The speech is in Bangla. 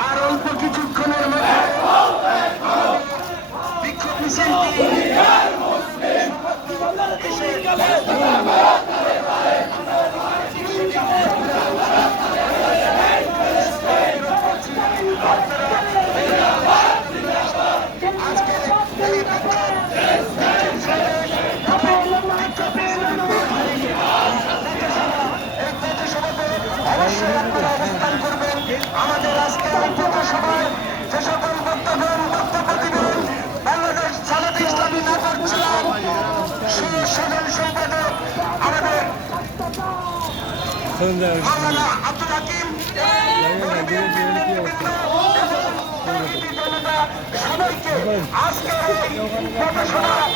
আর অল্প কিছুক্ষণের মাঝে বিক্ষোভ মিছিলটি অবস্থান করবেন। আমাদের আজকের এই পথসভায় যে সকল বক্তব্য দিবেন বাংলাদেশ জামাতে ইসলামী নাটক ছিলাম সাধারণ সম্পাদক আমাদের মাওলানা আব্দুল হাকিম সবাইকে আজকের এই পথসভা